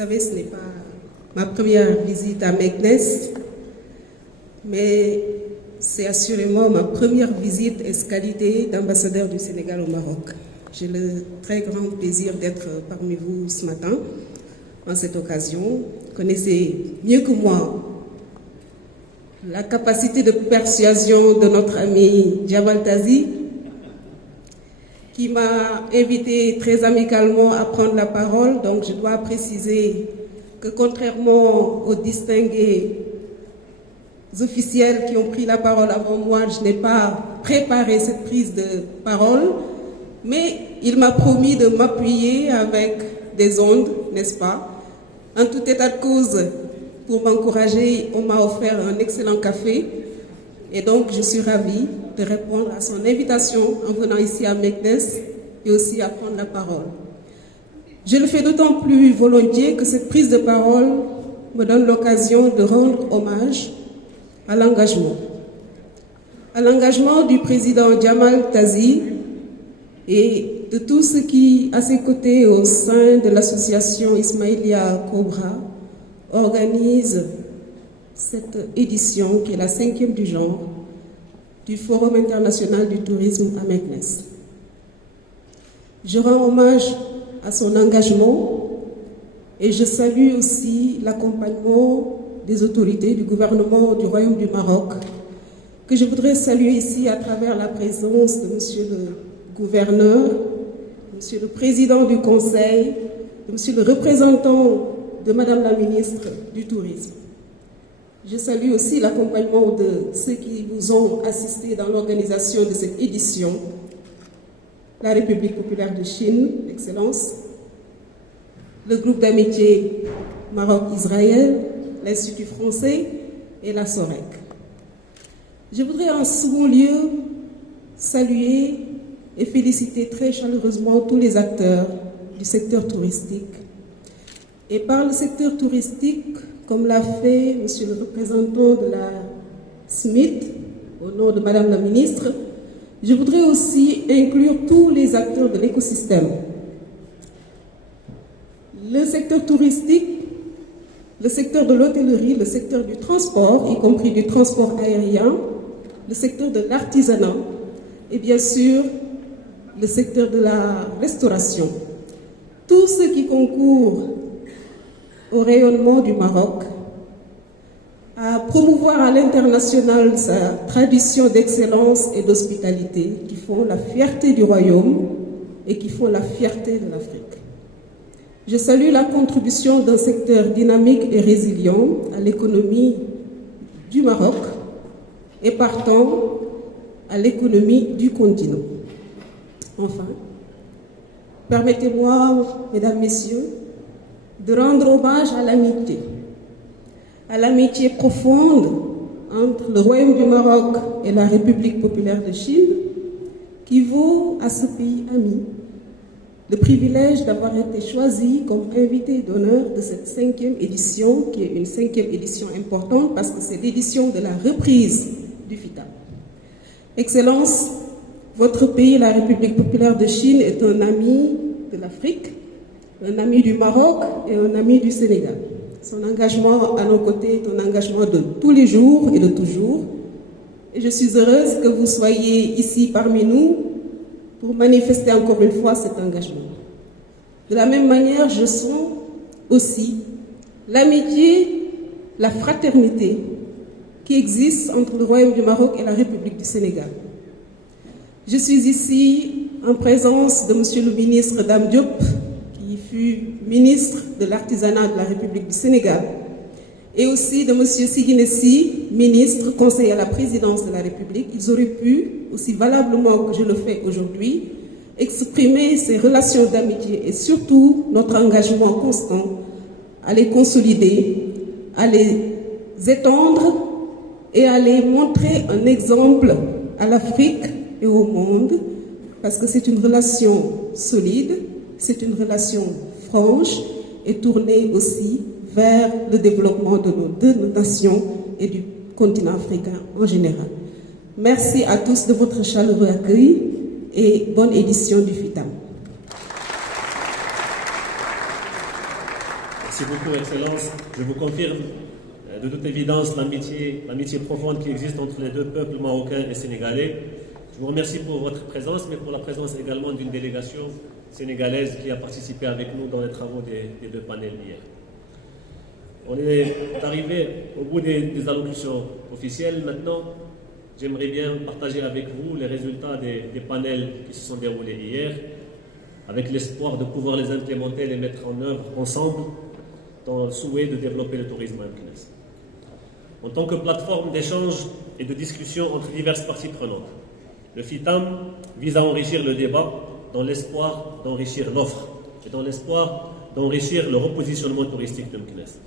savez, ce n'est pas ma première visite à Meknès, mais c'est assurément ma première visite escalidée d'ambassadeur du Sénégal au Maroc. J'ai le très grand plaisir d'être parmi vous ce matin, en cette occasion. Vous connaissez mieux que moi la capacité de persuasion de notre ami Djamal Tazi, qui m'a invité très amicalement à prendre la parole. Donc je dois préciser que contrairement aux distingués officiels qui ont pris la parole avant moi, je n'ai pas préparé cette prise de parole, mais il m'a promis de m'appuyer avec des ondes, n'est-ce pas? En tout état de cause, pour m'encourager, on m'a offert un excellent café, et donc je suis ravie de répondre à son invitation en venant ici à Meknès et aussi à prendre la parole. Je le fais d'autant plus volontiers que cette prise de parole me donne l'occasion de rendre hommage à l'engagement du président Djamal Tazi et de tous ceux qui, à ses côtés, au sein de l'association Ismaïlia Cobra, organisent cette édition qui est la 5e du genre du Forum international du tourisme à Meknès. Je rends hommage à son engagement et je salue aussi l'accompagnement des autorités du gouvernement du Royaume du Maroc, que je voudrais saluer ici à travers la présence de Monsieur le gouverneur, Monsieur le président du Conseil, de Monsieur le représentant de Madame la ministre du Tourisme. Je salue aussi l'accompagnement de ceux qui vous ont assisté dans l'organisation de cette édition, la République populaire de Chine, Excellence, le groupe d'amitié Maroc-Israël, l'Institut français et la SOREC. Je voudrais en second lieu saluer et féliciter très chaleureusement tous les acteurs du secteur touristique. Et par le secteur touristique, comme l'a fait Monsieur le représentant de la SMIT, au nom de Madame la ministre, je voudrais aussi inclure tous les acteurs de l'écosystème. Le secteur touristique, le secteur de l'hôtellerie, le secteur du transport, y compris du transport aérien, le secteur de l'artisanat et bien sûr le secteur de la restauration. Tous ceux qui concourent au rayonnement du Maroc, à promouvoir à l'international sa tradition d'excellence et d'hospitalité qui font la fierté du royaume et qui font la fierté de l'Afrique. Je salue la contribution d'un secteur dynamique et résilient à l'économie du Maroc et partant à l'économie du continent. Enfin, permettez-moi, Mesdames, Messieurs, de rendre hommage à l'amitié profonde entre le Royaume du Maroc et la République populaire de Chine, qui vaut à ce pays ami le privilège d'avoir été choisi comme invité d'honneur de cette 5e édition, qui est une 5e édition importante parce que c'est l'édition de la reprise du FITAM. Excellence, votre pays, la République populaire de Chine, est un ami de l'Afrique, un ami du Maroc et un ami du Sénégal. Son engagement à nos côtés est un engagement de tous les jours et de toujours. Et je suis heureuse que vous soyez ici parmi nous pour manifester encore une fois cet engagement. De la même manière, je sens aussi l'amitié, la fraternité qui existe entre le Royaume du Maroc et la République du Sénégal. Je suis ici en présence de Monsieur le ministre Dame Diop, qui fut ministre de l'Artisanat de la République du Sénégal, et aussi de M. Siguinessi, ministre, conseiller à la présidence de la République. Ils auraient pu, aussi valablement que je le fais aujourd'hui, exprimer ces relations d'amitié et surtout notre engagement constant à les consolider, à les étendre et à les montrer un exemple à l'Afrique et au monde, parce que c'est une relation solide, c'est une relation franche et tournée aussi vers le développement de nos deux nations et du continent africain en général. Merci à tous de votre chaleureux accueil et bonne édition du FITAM. Merci beaucoup, Excellence. Je vous confirme de toute évidence l'amitié profonde qui existe entre les deux peuples marocains et sénégalais. Je vous remercie pour votre présence, mais pour la présence également d'une délégation sénégalaise qui a participé avec nous dans les travaux des deux panels hier. On est arrivé au bout des allocutions officielles. Maintenant, j'aimerais bien partager avec vous les résultats des panels qui se sont déroulés hier, avec l'espoir de pouvoir les implémenter et les mettre en œuvre ensemble dans le souhait de développer le tourisme à Meknès. En tant que plateforme d'échange et de discussion entre diverses parties prenantes, le FITAM vise à enrichir le débat dans l'espoir d'enrichir l'offre et dans l'espoir d'enrichir le repositionnement touristique de Meknès.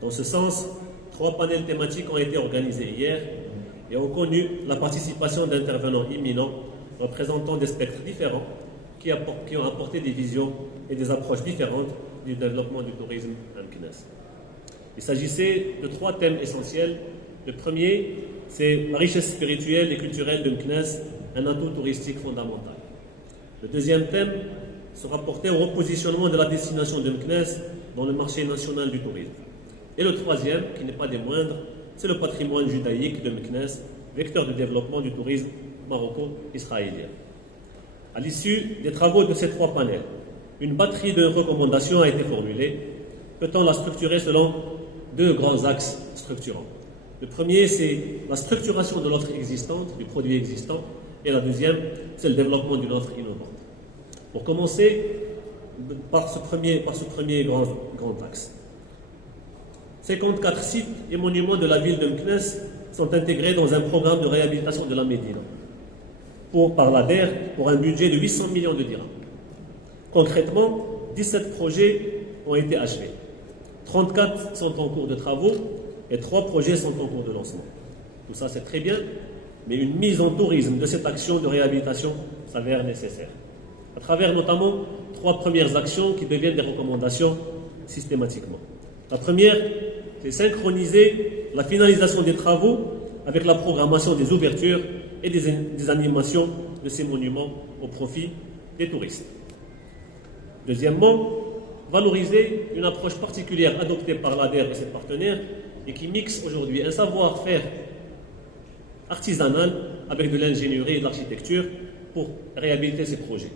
Dans ce sens, 3 panels thématiques ont été organisés hier et ont connu la participation d'intervenants imminents représentant des spectres différents qui ont apporté des visions et des approches différentes du développement du tourisme à Meknès. Il s'agissait de 3 thèmes essentiels. Le premier, c'est la richesse spirituelle et culturelle de Meknès, un atout touristique fondamental. Le deuxième thème se rapportait au repositionnement de la destination de Meknès dans le marché national du tourisme. Et le troisième, qui n'est pas des moindres, c'est le patrimoine judaïque de Meknès, vecteur de développement du tourisme maroco-israélien. À l'issue des travaux de ces 3 panels, une batterie de recommandations a été formulée, peut-on la structurer selon 2 grands axes structurants. Le premier, c'est la structuration de l'offre existante, du produit existant, et la deuxième, c'est le développement d'une offre innovante. Pour commencer, par ce premier grand axe. 54 sites et monuments de la ville de Meknès sont intégrés dans un programme de réhabilitation de la Médina par l'ADER pour un budget de 800 millions de dirhams. Concrètement, 17 projets ont été achevés. 34 sont en cours de travaux et 3 projets sont en cours de lancement. Tout ça, c'est très bien, mais une mise en tourisme de cette action de réhabilitation s'avère nécessaire. À travers notamment 3 premières actions qui deviennent des recommandations systématiquement. La première, c'est synchroniser la finalisation des travaux avec la programmation des ouvertures et des animations de ces monuments au profit des touristes. Deuxièmement, valoriser une approche particulière adoptée par l'ADER et ses partenaires et qui mixe aujourd'hui un savoir-faire artisanal avec de l'ingénierie et de l'architecture pour réhabiliter ces projets.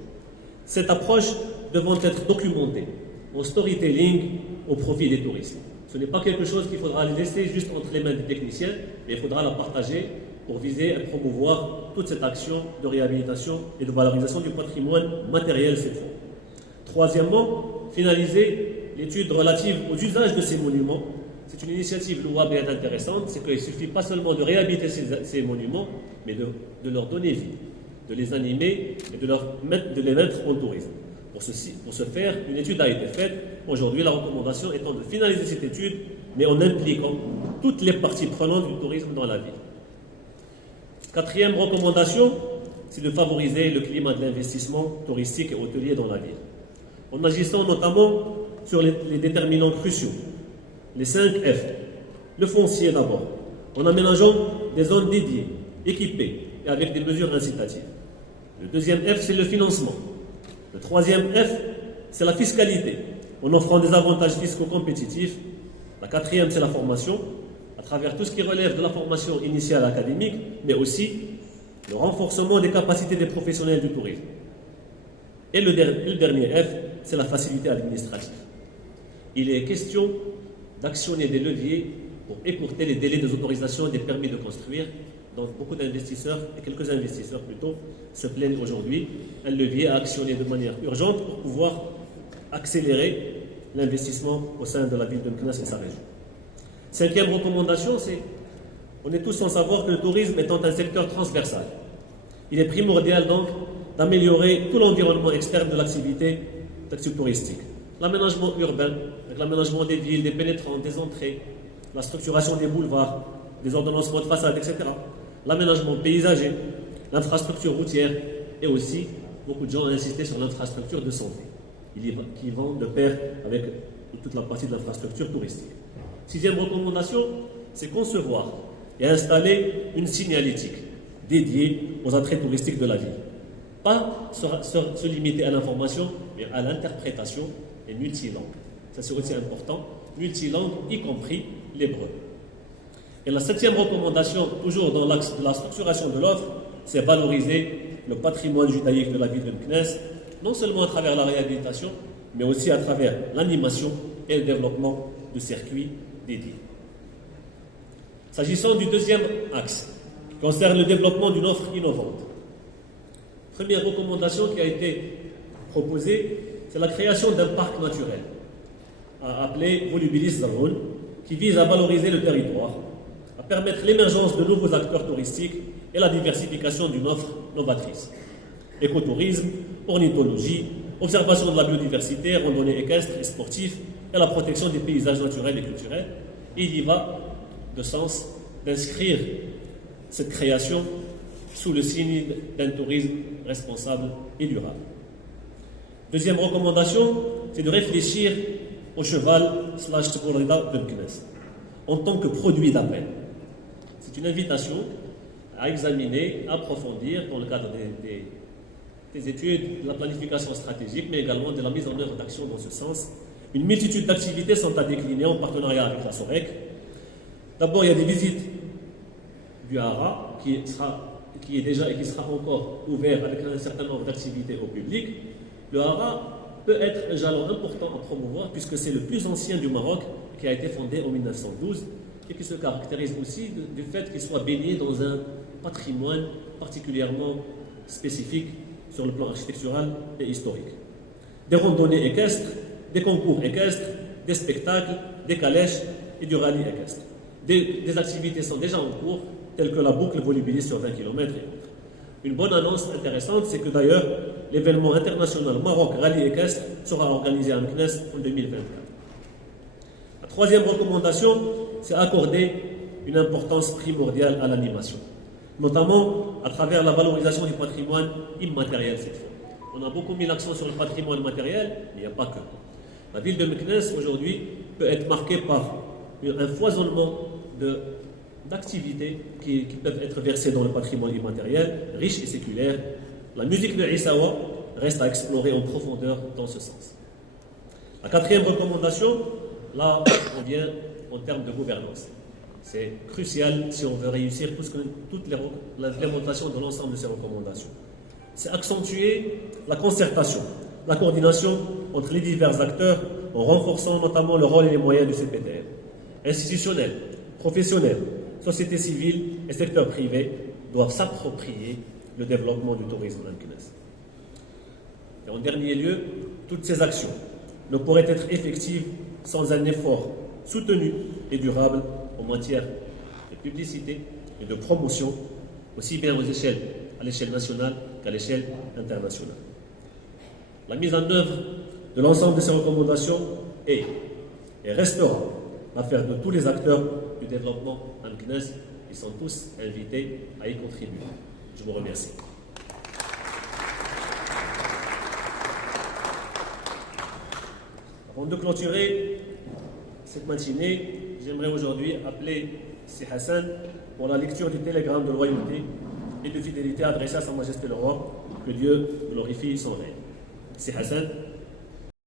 Cette approche devant être documentée en storytelling au profit des touristes. Ce n'est pas quelque chose qu'il faudra laisser juste entre les mains des techniciens, mais il faudra la partager pour viser à promouvoir toute cette action de réhabilitation et de valorisation du patrimoine matériel cette fois. Troisièmement, finaliser l'étude relative aux usages de ces monuments. C'est une initiative louable et intéressante, c'est qu'il ne suffit pas seulement de réhabiliter ces monuments, mais de leur donner vie, de les animer et de les mettre en tourisme. Pour ce faire, une étude a été faite. Aujourd'hui, la recommandation étant de finaliser cette étude, mais en impliquant toutes les parties prenantes du tourisme dans la ville. Quatrième recommandation, c'est de favoriser le climat de l'investissement touristique et hôtelier dans la ville. En agissant notamment sur les déterminants cruciaux, les 5 F. Le foncier d'abord, en aménageant des zones dédiées, équipées et avec des mesures incitatives. Le deuxième F, c'est le financement. Le troisième F, c'est la fiscalité, en offrant des avantages fiscaux compétitifs. La quatrième, c'est la formation, à travers tout ce qui relève de la formation initiale académique, mais aussi le renforcement des capacités des professionnels du tourisme. Et le dernier F, c'est la facilité administrative. Il est question d'actionner des leviers pour écourter les délais des autorisations et des permis de construire. Donc beaucoup d'investisseurs, et quelques investisseurs plutôt, se plaignent aujourd'hui. Un levier à actionner de manière urgente pour pouvoir accélérer l'investissement au sein de la ville de Meknès et sa région. 5e recommandation, c'est, on est tous sans savoir que le tourisme étant un secteur transversal, il est primordial donc d'améliorer tout l'environnement externe de l'activité touristique. L'aménagement urbain, avec l'aménagement des villes, des pénétrants, des entrées, la structuration des boulevards, des ordonnancements de façade, etc. L'aménagement paysager, l'infrastructure routière et aussi, beaucoup de gens ont insisté sur l'infrastructure de santé, qui vont de pair avec toute la partie de l'infrastructure touristique. 6e recommandation, c'est concevoir et installer une signalétique dédiée aux attraits touristiques de la ville. Pas se limiter à l'information, mais à l'interprétation et multilangue. ça c'est aussi important, multilangue, y compris l'hébreu. Et la 7e recommandation, toujours dans l'axe de la structuration de l'offre, c'est valoriser le patrimoine judaïque de la ville de Meknès, non seulement à travers la réhabilitation, mais aussi à travers l'animation et le développement de circuits dédiés. S'agissant du 2e axe, qui concerne le développement d'une offre innovante, première recommandation qui a été proposée, c'est la création d'un parc naturel, appelé Volubilis Zaroun, qui vise à valoriser le territoire, à permettre l'émergence de nouveaux acteurs touristiques et la diversification d'une offre novatrice. Écotourisme, ornithologie, observation de la biodiversité, randonnée équestre et sportive et la protection des paysages naturels et culturels. Il y va de sens d'inscrire cette création sous le signe d'un tourisme responsable et durable. Deuxième recommandation, c'est de réfléchir au cheval/tsporida de Meknès en tant que produit d'appel. C'est une invitation à examiner, à approfondir dans le cadre des études, de la planification stratégique, mais également de la mise en œuvre d'actions dans ce sens. Une multitude d'activités sont à décliner en partenariat avec la SOREC. D'abord, il y a des visites du Hara qui est déjà et qui sera encore ouvert avec un certain nombre d'activités au public. Le Hara peut être un jalon important à promouvoir puisque c'est le plus ancien du Maroc qui a été fondé en 1912 et qui se caractérise aussi du fait qu'il soit baigné dans un patrimoine particulièrement spécifique sur le plan architectural et historique. Des randonnées équestres, des concours équestres, des spectacles, des calèches et du rallye équestre. Des activités sont déjà en cours, telles que la boucle Volubilis sur 20 km et autres. Une bonne annonce intéressante, c'est que d'ailleurs, l'événement international Maroc Rallye équestre sera organisé à Meknès en 2024. La troisième recommandation, c'est accorder une importance primordiale à l'animation, notamment à travers la valorisation du patrimoine immatériel cette fois. On a beaucoup mis l'accent sur le patrimoine matériel, mais il n'y a pas que. La ville de Meknès aujourd'hui peut être marquée par un foisonnement d'activités qui peuvent être versées dans le patrimoine immatériel, riche et séculaire. La musique de Issawa reste à explorer en profondeur dans ce sens. La quatrième recommandation, là, on vient en termes de gouvernance. C'est crucial si on veut réussir toute l'implémentation de l'ensemble de ces recommandations. C'est accentuer la concertation, la coordination entre les divers acteurs en renforçant notamment le rôle et les moyens du CPTR. Institutionnels, professionnels, société civile et secteur privé doivent s'approprier le développement du tourisme à Meknès. Et en dernier lieu, toutes ces actions ne pourraient être effectives sans un effort soutenu et durable en matière de publicité et de promotion, aussi bien à l'échelle nationale qu'à l'échelle internationale. La mise en œuvre de l'ensemble de ces recommandations est et restera l'affaire de tous les acteurs du développement à Meknès. Ils sont tous invités à y contribuer. Je vous remercie. Avant de clôturer cette matinée, j'aimerais aujourd'hui appeler Si Hassan pour la lecture du télégramme de loyauté et de fidélité adressé à Sa Majesté le Roi, que Dieu glorifie son règne. Si Hassan.